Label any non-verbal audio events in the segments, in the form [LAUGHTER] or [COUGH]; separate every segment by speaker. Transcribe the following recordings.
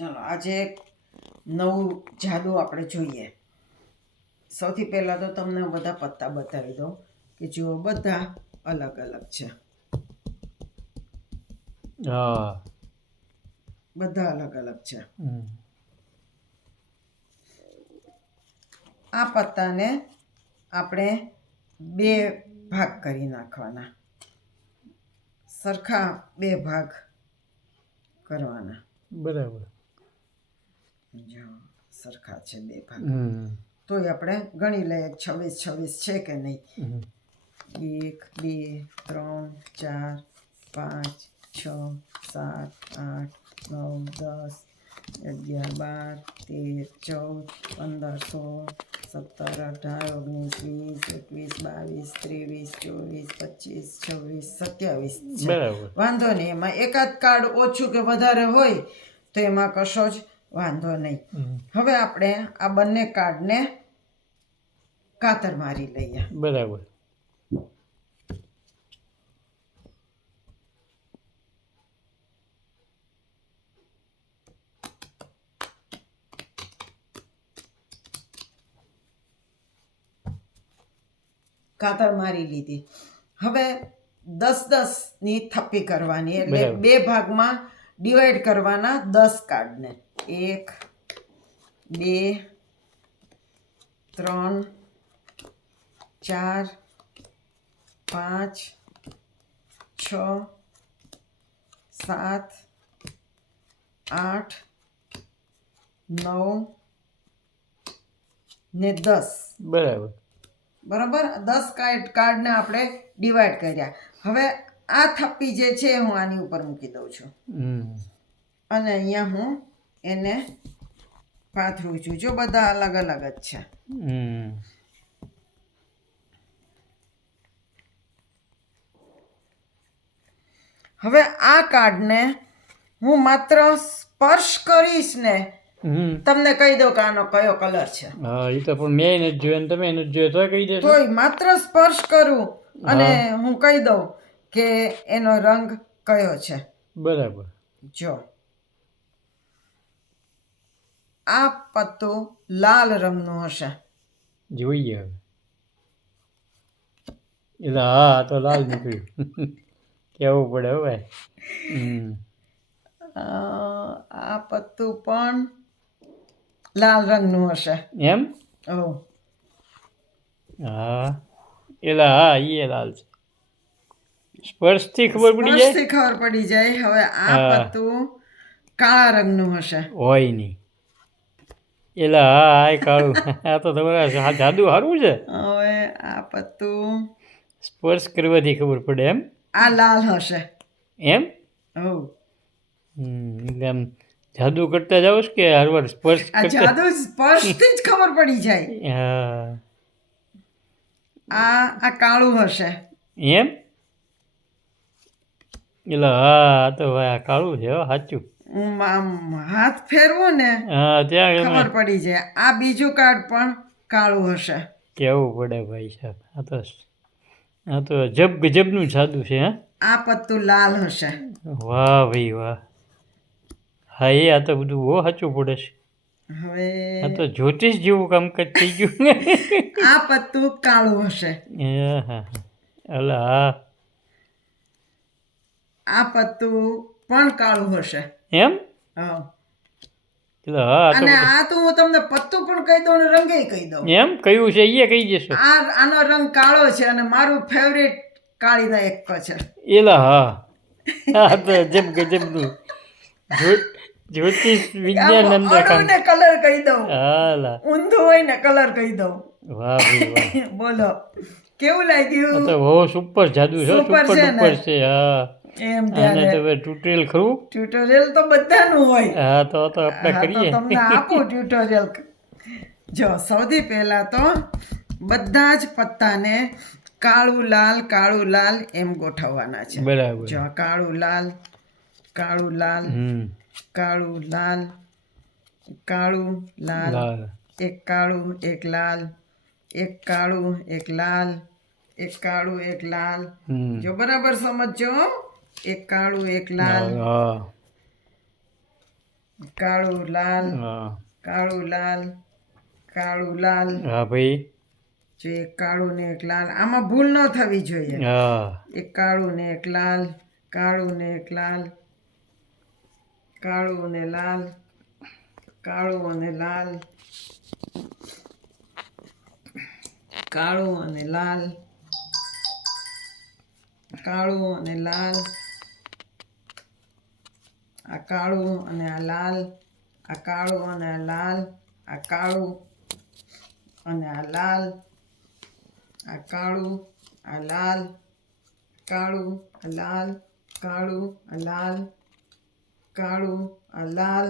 Speaker 1: ચાલો આજે નવું જાદુ આપણે જોઈએ. સૌથી પહેલાં તો તમને બધા પત્તા બતાવી દઉં કે જુઓ બધા અલગ અલગ છે. બધા અલગ અલગ છે. આ પત્તાને આપણે બે ભાગ કરી નાખવાના. સરખા બે ભાગ કરવાના.
Speaker 2: બરાબર.
Speaker 1: જો સરખા છે બે ભાગ. તોય આપણે ગણી લઈએ છવ્વીસ છવ્વીસ છે કે નહીં? એક બે ત્રણ ચાર પાંચ છ સાત આઠ નવ દસ અગિયાર બાર તેર ચૌદ પંદર સોળ સત્તર અઢાર ઓગણીસ વીસ એકવીસ બાવીસ ત્રેવીસ ચોવીસ પચીસ છવ્વીસ સત્યાવીસ છે. વાંધો નહીં એમાં એકાદ કાર્ડ ઓછું કે વધારે હોય તો એમાં કશો જ વાંધો નહીં. હવે આપણે આ બંને કાર્ડને કાતર મારી લઈએ.
Speaker 2: બરાબર.
Speaker 1: કાતર મારી લીધી. હવે દસ દસની થપ્પી કરવાની એટલે. બે ભાગમાં ડિવાઈડ કરવાના દસ કાર્ડને. એક બે ત્રણ ચાર પાંચ છ સાત આઠ નવ ને દસ.
Speaker 2: બરાબર.
Speaker 1: બરાબર? દસ કાર્ડ કાર્ડને આપણે ડિવાઈડ કર્યા. હવે આ થપ્પી જે છે હું આની ઉપર મૂકી દઉં છું. અને અહીંયા હું એને પાથરું છું. જો બધા અલગ અલગ જ છે. હવે આ કાર્ડને હું માત્ર સ્પર્શ કરીશ ને. તમને કહી દઉં કે આનો કયો કલર છે.
Speaker 2: હા એ તો પણ મેં એને જોયો ને તમે એને જોયો તો કહી દે
Speaker 1: તોય માત્ર સ્પર્શ કરું અને હું કહી દઉં કે એનો રંગ કયો છે.
Speaker 2: બરાબર.
Speaker 1: જો. આ પત્તું લાલ રંગનું હશે.
Speaker 2: જોઈએ હવે. એટલે હા તો લાલ નીકળ્યું. [LAUGHS] કેવું પડે હવે
Speaker 1: આ પત્તું પણ લાલ રંગનું હશે.
Speaker 2: એમ?
Speaker 1: ઓ.
Speaker 2: હા. એટલે હા એ લાલ છે. સ્પર્શથી ખબર પડી જાય?
Speaker 1: સ્પર્શથી ખબર પડી જાય. હવે આ. પત્તું કાળા રંગનું હશે.
Speaker 2: હોય નહીં. એટલે હા આ કાળું [LAUGHS] આ તો તમારા જાદુ સારું છે.
Speaker 1: હવે આ પત્તું
Speaker 2: સ્પર્શ કરવાથી ખબર પડે એમ?
Speaker 1: આ લાલ હશે.
Speaker 2: એમ?
Speaker 1: ઓ
Speaker 2: હમ, એટલે આમ જાદુ કરતા જાવ છો કે હર વાર સ્પર્શ
Speaker 1: આ જાદુ સ્પષ્ટથી જ ખબર પડી જાય. [LAUGHS]
Speaker 2: હા.
Speaker 1: આ આ કાળું હશે.
Speaker 2: એમ? એટલે હા તો ભાઈ આ કાળું છે હો સાચું.
Speaker 1: હું આમ હાથ ફેરવું ને
Speaker 2: હા ત્યાં
Speaker 1: ખબર પડી જાય. આ બીજું કાર્ડ પણ કાળું હશે.
Speaker 2: કેવું પડે ભાઈ સાહેબ? આ તો આ તો જબ ગજબનું જાદુ છે હા?
Speaker 1: આ પત્તું લાલ હશે.
Speaker 2: વાહ ભાઈ વાહ. હા એ આ તો બધું બહુ સાચું પડે છે.
Speaker 1: હવે
Speaker 2: આ તો જ્યોતિષ જેવું કામકાજ થઈ ગયું
Speaker 1: આ પત્તું કાળું હશે.
Speaker 2: અલા
Speaker 1: આ પત્તું પણ કાળું હશે.
Speaker 2: એમ?
Speaker 1: હા.
Speaker 2: એટલે હા
Speaker 1: અને આ તો હું તમને પત્તું પણ કહી દઉં અને રંગે કહી દઉં.
Speaker 2: એમ? કયું છે? એ કહી જશો
Speaker 1: આ આનો રંગ કાળો છે અને મારું ફેવરેટ કાળીના એક છે.
Speaker 2: એલા હા. તો જબ ગજબનું જ્યો- જ્યોતિષ વિજ્ઞાન અંદર કામ
Speaker 1: કલર કહી દઉં.
Speaker 2: હાલા
Speaker 1: ઊંધું હોય ને કલર કહી દઉં.
Speaker 2: વાહ વાહ. [LAUGHS]
Speaker 1: બોલો. કેવું લાગ્યું?
Speaker 2: તો હો સુપર જાદુ છે
Speaker 1: સુપર
Speaker 2: સુપર
Speaker 1: છે
Speaker 2: હા.
Speaker 1: એમ ત્યારે
Speaker 2: તો હવે ટ્યુટોરિયલ ખરું?
Speaker 1: ટ્યુટોરિયલ તો બધાનું હોય.
Speaker 2: હા તો તો આપણે કરીએ.
Speaker 1: તમને આપો ટ્યુટોરિયલ જો સૌથી પહેલા તો બધા જ પત્તાને કાળું લાલ કાળું લાલ એમ ગોઠવવાના છે.
Speaker 2: બરાબર.
Speaker 1: જો કાળું લાલ કાળું લાલ કાળું લાલ કાળું લાલ એક કાળું એક લાલ એક કાળું એક લાલ એક કાળું એક લાલ. જો બરાબર સમજજો. એક કાળું એક લાલ.
Speaker 2: હા.
Speaker 1: કાળું લાલ.
Speaker 2: હા.
Speaker 1: કાળું લાલ. કાળું લાલ.
Speaker 2: હા ભાઈ.
Speaker 1: જો એક કાળું ને એક લાલ. આમાં ભૂલ ન થવી જોઈએ.
Speaker 2: હા.
Speaker 1: એક કાળું ને એક લાલ. કાળું ને એક લાલ. કાળું ને લાલ. કાળું અને લાલ. કાળું અને લાલ. કાળું અને લાલ. આ કાળું અને આ લાલ આ કાળું અને આ લાલ આ કાળું અને આ લાલ આ કાળું આ લાલ કાળું આ લાલ કાળું આ લાલ કાળું આ લાલ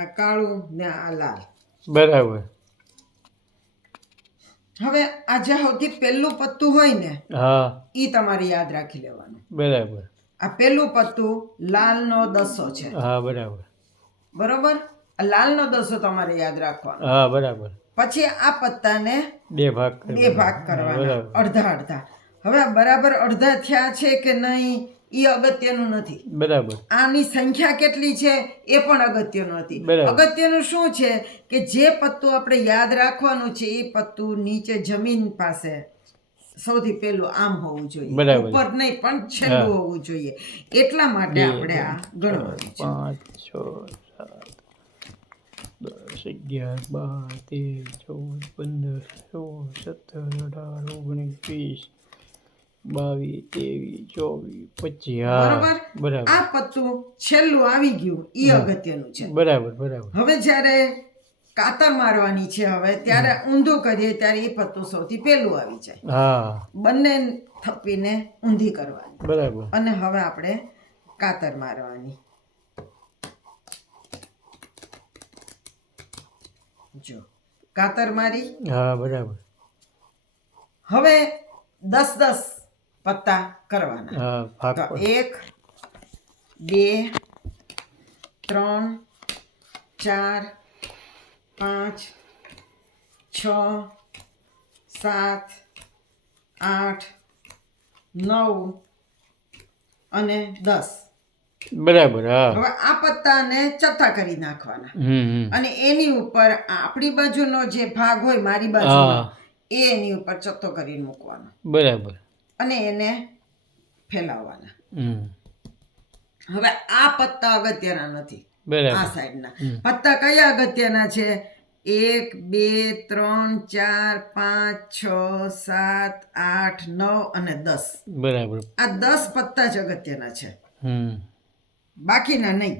Speaker 1: આ કાળું ને આ લાલ.
Speaker 2: બરાબર.
Speaker 1: હવે આ જે સૌથી પહેલું પત્તું હોય ને
Speaker 2: હા.
Speaker 1: એ તમારે યાદ રાખી લેવાનું.
Speaker 2: બરાબર.
Speaker 1: આ પેલું પત્તું લાલનો દસો છે.
Speaker 2: હા બરાબર.
Speaker 1: બરોબર? લાલનો દસો તમારે યાદ રાખવાનો.
Speaker 2: હા બરાબર.
Speaker 1: પછી આ પત્તાને
Speaker 2: બે ભાગ
Speaker 1: બે ભાગ કરવાના. અડધા અડધા. હવે બરાબર અડધા થયા છે કે નહીં એ અગત્યનું નથી.
Speaker 2: બરાબર.
Speaker 1: આની સંખ્યા કેટલી છે એ પણ અગત્યનું નથી. અગત્યનું શું છે કે જે પત્તું આપણે યાદ રાખવાનું છે એ પત્તું નીચે જમીન પાસે સૌથી પહેલું આમ હોવું જોઈએ. ઉપર નહીં પણ છેલ્લું હોવું જોઈએ. એટલા માટે આપણે આ ગણવાનું છે.
Speaker 2: પાંચ છ સાત દસ અગિયાર બાર તેર ચૌદ પંદર સોળ સત્તર અઢાર ઓગણીસ વીસ બાવીસ ત્રેવીસ ચોવીસ પચીસ.
Speaker 1: બરાબર?
Speaker 2: બરાબર.
Speaker 1: આ પત્તું છેલ્લું આવી ગયું. એ અગત્યનું છે.
Speaker 2: બરાબર બરાબર.
Speaker 1: હવે જ્યારે કાતર મારવાની છે હવે. ત્યારે ઊંધું કરીએ ત્યારે એ પત્તું સૌથી પહેલું આવી જાય.
Speaker 2: હા.
Speaker 1: બંને થપ્પીને ઊંધી કરવાની.
Speaker 2: બરાબર.
Speaker 1: અને હવે આપણે કાતર મારવાની. જો કાતર મારી.
Speaker 2: હા બરાબર.
Speaker 1: હવે દસ દસ પત્તા કરવાના. તો એક બે ત્રણ ચાર પાંચ છ સાત આઠ નવ અને દસ.
Speaker 2: બરાબર
Speaker 1: હવે આ પત્તાને ચત્તા કરી નાખવાના. અને એની ઉપર આપણી બાજુનો જે ભાગ હોય મારી બાજુનો
Speaker 2: હા.
Speaker 1: એ એની ઉપર ચત્તો કરી મૂકવાનો.
Speaker 2: બરાબર.
Speaker 1: અને એને ફેલાવવાના.
Speaker 2: હમ.
Speaker 1: હવે આ પત્તા અગત્યના નથી. આ સાઈડના. પત્તા કયા અગત્યના છે? એક બે ત્રણ ચાર પાંચ છ સાત આઠ નવ અને દસ.
Speaker 2: બરાબર.
Speaker 1: આ દસ પત્તા જ અગત્યના છે. બાકીના નહીં.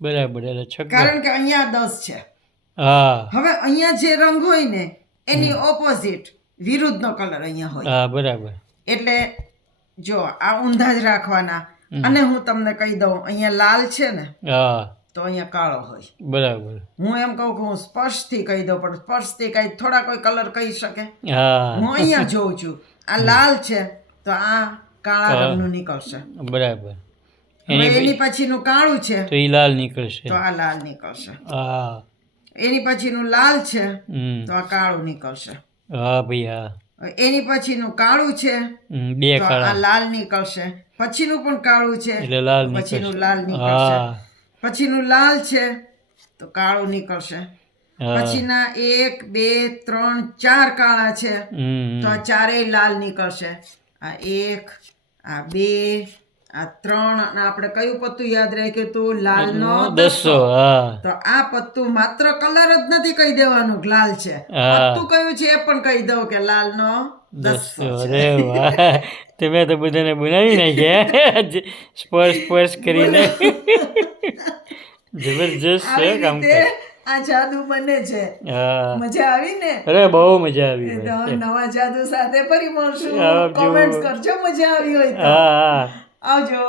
Speaker 2: બરાબર એટલે
Speaker 1: કારણ કે અહીંયા દસ છે. હવે અહીંયા જે રંગ હોય ને એની ઓપોઝિટ વિરુદ્ધનો કલર અહીંયા હોય.
Speaker 2: બરાબર.
Speaker 1: એટલે જો આ ઊંધા જ રાખવાના. અને હું તમને કહી દઉં અહીંયા લાલ છે ને
Speaker 2: હા.
Speaker 1: તો અહીંયા કાળો હોય.
Speaker 2: બરાબર.
Speaker 1: હું એમ કહું કે હું સ્પર્શથી કહી દઉં પણ સ્પર્શથી કઈ થોડા કોઈ કલર કહી શકે.
Speaker 2: હું.
Speaker 1: અહીંયા જોઉં છું. આ લાલ છે તો આ કાળા. રંગનું નીકળશે.
Speaker 2: બરાબર.
Speaker 1: એની પછીનું કાળું છે
Speaker 2: તો એ લાલ નીકળશે.
Speaker 1: તો આ લાલ નીકળશે.
Speaker 2: હા.
Speaker 1: એની પછીનું લાલ છે તો આ કાળું નીકળશે.
Speaker 2: હા ભાઈ હા.
Speaker 1: એની પછીનું કાળું છે
Speaker 2: બે
Speaker 1: આ
Speaker 2: કાળા.
Speaker 1: લાલ નીકળશે. પછીનું પણ કાળું છે
Speaker 2: એટલે લાલ
Speaker 1: પછીનું લાલ નીકળશે. પછીનું લાલ છે તો કાળું નીકળશે. પછીના એક બે ત્રણ ચાર કાળા છે તો આ ચારેય લાલ નીકળશે. આ એક આ બે આ ત્રણ અને આપણે કયું પત્તું યાદ રાખ્યું હતું? લાલનો
Speaker 2: દસો.
Speaker 1: તો આ પત્તું માત્ર કલર જ નથી કહી દેવાનું લાલ છે. પત્તું કયું છે એ પણ કહી દઉં કે લાલ નો
Speaker 2: દસો અરે વાહ. તમે તો બધાને બનાવી નાખ્યા સ્પર્શ સ્પર્શ કરીને. જબરજસ્ત છે કામ
Speaker 1: આ જાદુ બને છે. મજા આવી ને?
Speaker 2: અરે બહુ મજા આવી
Speaker 1: નવા જાદુ સાથે ફરી મળશું. કોમેન્ટ કરજો મજા આવી હોય તો. આવજો.